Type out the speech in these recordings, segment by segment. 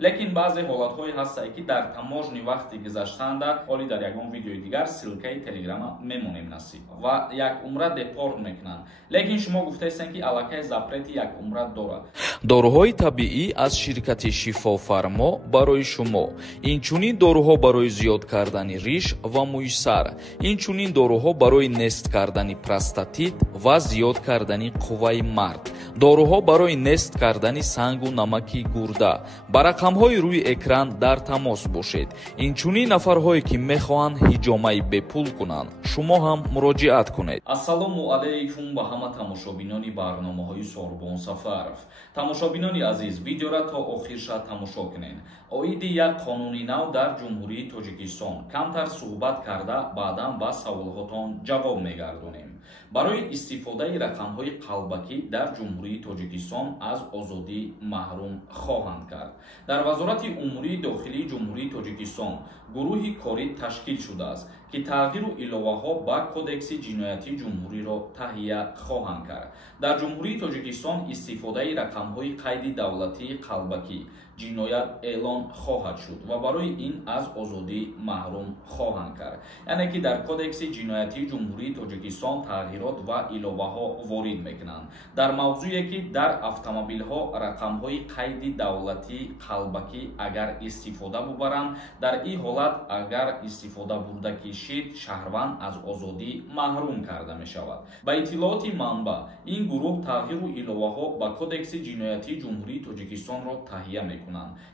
лекин баъзе ҳолатҳое ҳастае ки дар таможни вақти гузаштаанда оли дар ягон видеои дигар силкаи телеграма мемонем насиб ва як умра депорт мекунанд, лекин шумо гуфтаистед ки аллакай запрети як умра дорад. доруҳои табиӣ аз ширкати шифофармо барои шумо, инчунин доруҳо барои зиёд кардани риш ва мӯйсар, инчунин доруҳо барои нест кардани простатит ва зиёд кардани қувваи мард, доруҳо барои нест кардани сангу намаки гурда. ба рақамҳои рӯи экран дар тамос бошед. Инчунин нафарҳое ки мехоҳанд ҳиҷомаи бепул кунанд, шумо ҳам муроҷиат кунед. ассалому алайкум ба ҳама тамошобинони барномаҳои Сорбон Сафаров. тамошобинони азиз, видеора то охирша тамошо кунед. оиди як қонуни нав дар ҷумҳурии Тоҷикистон камтар суҳбат карда баъдан ба саволҳотон ҷавоб мегардонем. барои истифодаи рақамҳои қалбакӣ дар ҷумҳурии Тоҷикистон аз озодӣ маҳрум хоҳанд кард. дар вазорати умурии дохилии ҷумҳурии Тоҷикистон гурӯҳи корӣ ташкил шудааст ки тағйиру иловаҳо ба кодекси ҷиноятии ҷумҳуриро таҳия хоҳанд кард. дар ҷумҳурии Тоҷикистон истифодаи рақамҳои қайди давлатии қалбакӣ ҷиноят эълон хоҳад шуд ва барои ин аз озодӣ маҳрум хоҳанд кард. яъне ки дар кодекси ҷиноятии ҷумҳурии Тоҷикистон тағйирот ва иловаҳо ворид мекунанд дар мавзӯе ки дар автомобилҳо рақамҳои қайди давлатии қалбакӣ агар истифода бубаранд, дар ин ҳолат агар истифода бурда кишид, шаҳрванд аз озодӣ маҳрум карда мешавад. ба иттилооти манбаъ, ин гурӯҳ тағйиру иловаҳо ба кодекси ҷиноятии ҷумҳурии Тоҷикистонро таҳия мекунад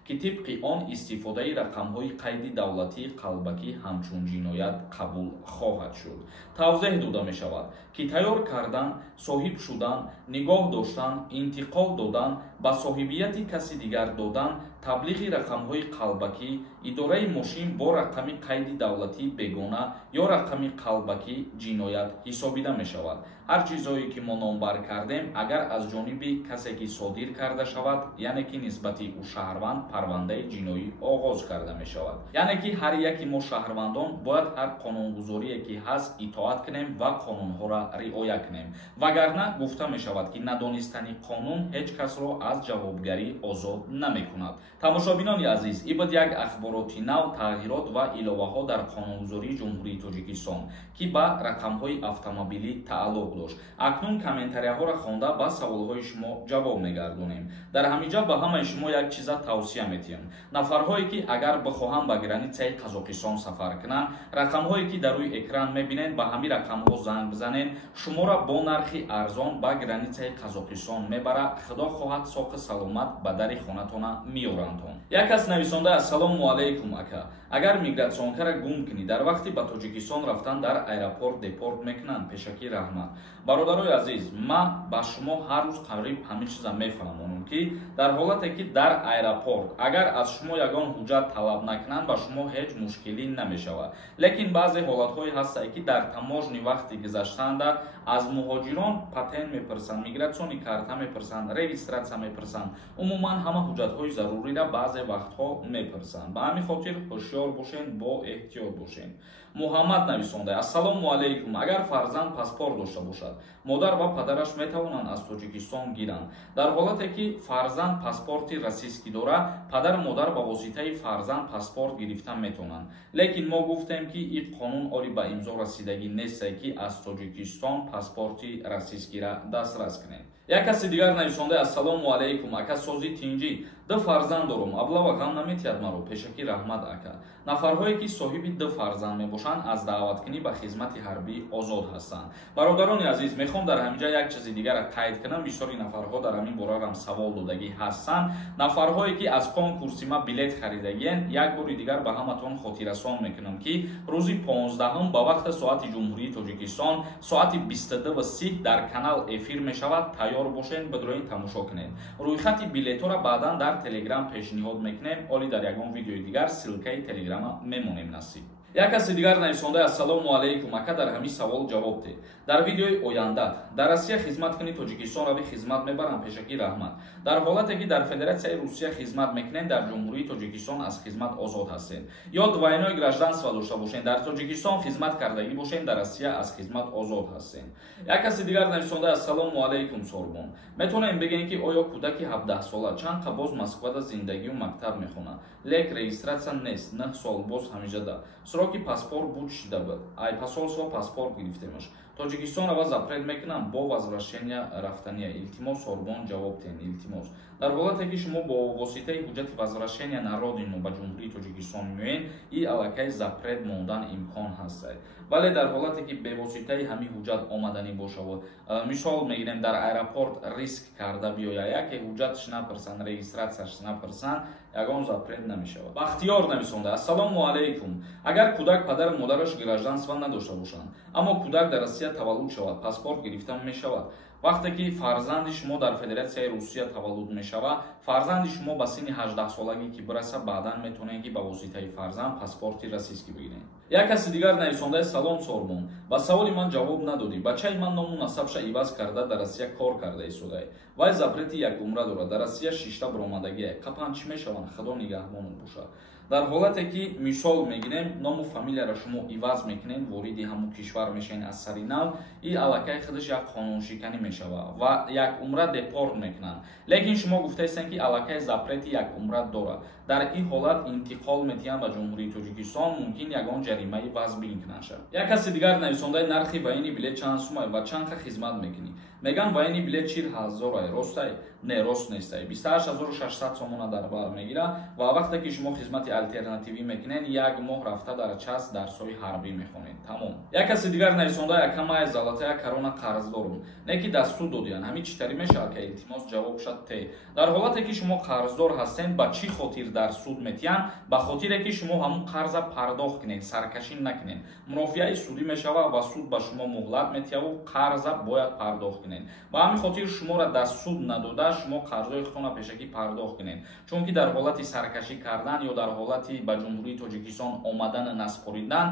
ки тибқи он истифодаи рақамҳои қайди давлатии қалбакӣ ҳамчун ҷиноят қабул хоҳад шуд. тавзеҳ дода мешавад ки тайёр кардан, соҳиб шудан, нигоҳ доштан, интиқол додан, ба соҳибияти каси дигар додан, таблиғи рақамҳои қалбакӣ, идораи мошин бо рақами қайди давлатии бегона ё рақами қалбакӣ ҷиноят ҳисобида мешавад. ҳар чизое ки мо номбар кардем агар аз ҷониби касе ки содир карда шавад, яъне ки нисбати ӯ шаҳрванд парвандаи ҷиноӣ оғоз карда мешавад. яъне ки ҳар яки мо шаҳрвандон бояд ҳар қонунгузорие ки ҳаст итоат кунем ва қонунҳоро риоя кунем, вагарна гуфта мешавад ки надонистани қонун ҳеҷ касро аз ҷавобгарӣ озод намекунад. тамошобинони азиз, ин буд як ахбороти нав, тағйирот ва иловаҳо дар қонунгузории ҷумҳурии Тоҷикистон ки ба рақамҳои автомобилӣ тааллуқ дошт. акнун комментарияҳоро хонда ба саволҳои шумо ҷавоб мегардонем. дар ҳаминҷа ба ҳамаи шумо як чиза тавсия метиҳем. нафарҳое ки агар бихоҳанд ба границаи Қазоқистон сафар кунанд, рақамҳое ки дар рӯи экран мебинед, ба ҳамин рақамҳо занг бизанед, шуморо бо нархи арзон ба границаи Қазоқистон мебара. худо хоҳад соқи саломат ба дари хонатона миёрандтон. як кас нависонда: ассалому алайкум ака, агар мигратсионкара гум кунӣ, дар вақти ба Тоҷикистон рафтан дар аэропорт депорт мекунанд? пешакӣ раҳмат. бародарои азиз, ман ба шумо ҳар рӯз қариб ҳамин чиза мефаҳмонам ки дар ҳолате ки дар аэропорт агар аз шумо ягон ҳуҷҷат талаб накунанд, ба шумо ҳеҷ мушкилӣ намешавад. лекин баъзе ҳолатҳое ҳастае ки дар таможни вақти гузаштаанда аз муҳоҷирон патент мепурсанд, мигратсиони карта мепурсанд, регистратсия мепурсанд, умуман ҳама ҳуҷҷатҳои заруриро баъзе вақтҳо мепурсанд. ба ҳамин хотир ҳушёр бошед, бо эҳтиёт бошед. муҳаммад нависонда: ассалому алайкум, агар фарзанд паспорт дошта бошад, модар ва падараш метавонанд аз Тоҷикистон гиранд? дар ҳолате ки фарзанд паспорти расистӣ дорад, падар модар ба воситаи фарзанд паспорт гирифта метавонанд. лекин мо гуфтем ки ин қонун оли ба имзо расидагӣ нестае ки аз Тоҷикистон паспорти расистгира дастрас кунед. як каси дигар нависонда: ассалому алайкум ака, сози тинҷӣ, ду фарзанд дорам, аблава ғам наметиҳад маро? пешакӣ раҳмат ака. нафарҳое ки соҳиби ду фарзанд мебошанд аз даъваткунӣ ба хизмати ҳарбӣ озод ҳастанд. бародарони азиз, мехоҳам дар ҳаминҷа як чизи дигаро қайд кунам. бисёри нафарҳо дар ҳамин борарам савол додагӣ ҳастанд. нафарҳое ки аз конкурси ма билет харидагиен, як бори дигар ба ҳаматон хотиррасон мекунам ки рӯзи 15 ба вақти соати ҷумҳурии Тоҷикистон соати 22:30 дар канал эфир мешавад. тайёр бошед, бидроин тамошо кунед. рӯйхати билетҳоро баъдан дар телеграм пешниҳод мекунем. оли дар ягон видеои дигар силкаи телеграма мемонем насиб. як каси дигар нависонда ассалому алайкум ака дар ҳамин савол ҷавоб диҳ. Дар видеои оянда дар Россия хизмат кунӣ Тоҷикистон рави хизмат мебарам пешакӣ раҳмат. Дар ҳолате ки дар Федератсияи Русия хизмат мекунед дар Ҷумҳурии Тоҷикистон аз хизмат озод ҳастед. Ё двойное гражданство дошта бошед, дар Тоҷикистон хизмат кардагӣ бошед, дар Россия аз хизмат озод ҳастед. Як каси дигар нависонда ассалому алайкум Сорбон. Метонем бигем ки оё кӯдаки 17 сола чанд боз Москвада зиндагию мактаб мехонад. Лек регистратсия нест, 9 сол боз ҳамиҷада. Сроки паспорт буд шида буд. Ай посолство паспорт гирифтемаш. Тоҷикистон рава запрет мекунам бо возвращения рафтания. Илтимос Сорбон ҷавоб тен. Илтимос. Дар ҳолате ки шумо бо воситаи ҳуҷҷати возвращения на родину ба Ҷумҳурии Тоҷикистон меоед, и аллакай запрет мондан имкон ҳаст. Вале дар ҳолате ки бевоситаи ҳамин ҳуҷҷат омаданӣ бошад, мисол мегирем дар аэропорт риск карда биёяд, яке ҳуҷҷаташ напарсанд, регистратсияш напарсанд, ягон запрет намешавад. Бахтиёр нависонда ассалому алайкум. Агар кӯдак падару модараш гражданство надошта бошанд, аммо кӯдак дар Россия таваллуд шавад, паспорт гирифта мешавад. Вақте ки фарзанди шумо дар Федератсияи Русия таваллуд мешавад, фарзанди шумо ба синни 18 солагӣ ки бираса, баъдан метавонед ки ба воситаи фарзанд паспорти российский бигиред. Як каси дигар нависонда салом Сорбон. Ба саволи ман ҷавоб надодӣ. Бачаи ман ному насабша иваз карда дар Россия кор карда истодаи. Вай запрети як умра дорад. Дар Россия 6 баромадагие. Қапан чӣ мешаванд? Худо нигаҳбонот бошад. Дар ҳолате ки мисол мегирем ному фамилияро шумо иваз мекунед, вориди ҳамун кишвар мешавед аз сари нав, и аллакай худаш як қонуншиканӣ мешавад ва як умра депорт мекунанд. Лекин шумо гуфтаистед ки аллакай запрети як умра дорад. Дар ин ҳолат интиқол метиҳанд ба Ҷумҳурии Тоҷикистон, мумкин ягон ҷаримаи вазбин кунанд шавад. Як каси дигар нависондаи нархи военни билет чанд сумай ва чанд хизмат мекунӣ. Меган военни билет 40,000 ростай? Не, рост нестай. 28600 сомона дар бар мегира ва вақте ки шумо хизмати альтернативӣ мекунед, як моҳ рафта дар час дарсҳои ҳарбӣ мехонед. Тамом. Як каси дигар нависондаи акамай золотая корона қарздорум. Не ки дастур додиянд. Ҳамин чӣ тари мешавад ки илтимос ҷавоб шад те. Дар ҳолате ки шумо қарздор ҳастед, ба чӣ хотир дар суд метиҳанд? Ба хотире ки шумо ҳамун қарза пардохт кунед, саркашӣ накунед. Мурофиаи судӣ мешавад ва суд ба шумо муҳлат метиҳад, қарза бояд пардохт кунед. Ба ҳамин хотир шуморо дар суд надода, шумо қарзои худтонро пешакӣ пардохт кунед. Чунки дар ҳолати саркашӣ кардан ё дар ҳолати ба Ҷумҳурии Тоҷикистон омадан наспоридан,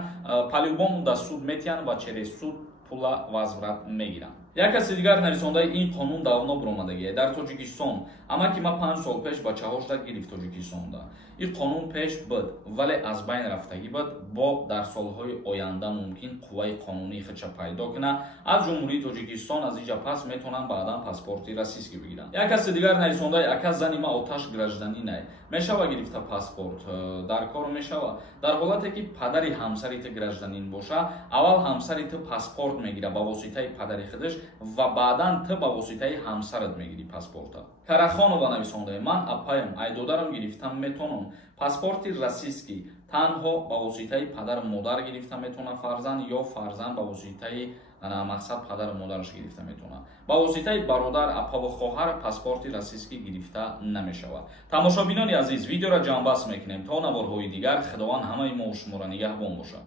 палюбому дар суд метиҳанд ва через суд пула возврат мегиранд. Як каси дигар нависондаи ин қонун давно буромадагие дар Тоҷикистон. Амаки ма 5 сол пеш бачаҳош дар гирифт Тоҷикистонда. Ин қонун пеш буд, вале аз байн рафтагӣ буд. Бо дар солҳои оянда мумкин қувваи қонунии худша пайдо кунад. Аз Ҷумҳурии Тоҷикистон аз инҷа пас метавонанд баъдан паспорти российский бигиранд. Як каси дигар нависондаи ака зани ма оташ гражданинай. Мешава гирифта паспорт, дар кор мешава. Дар ҳолате ки падари ҳамсари ту гражданин боша, аввал ҳамсари ту паспорт мегира ба воситаи падари худаш ва баъдан ту ба воситаи ҳамсарат мегирӣ паспорта. Карахонова нависондаи ман апаям айдодарам гирифтам метонам. Паспорти российский танҳо ба воситаи падару модар гирифта метавонад фарзанд, ё фарзанд ба воситаи мақсад падару модараш гирифта метавонад. Ба воситаи бародар, апаву хоҳар паспорти российский гирифта намешавад. Тамошобинони азиз, видеоро ҷамъбаст мекунем. То наворҳои дигар, худованд ҳамаи мо шуморо нигаҳбон бошад.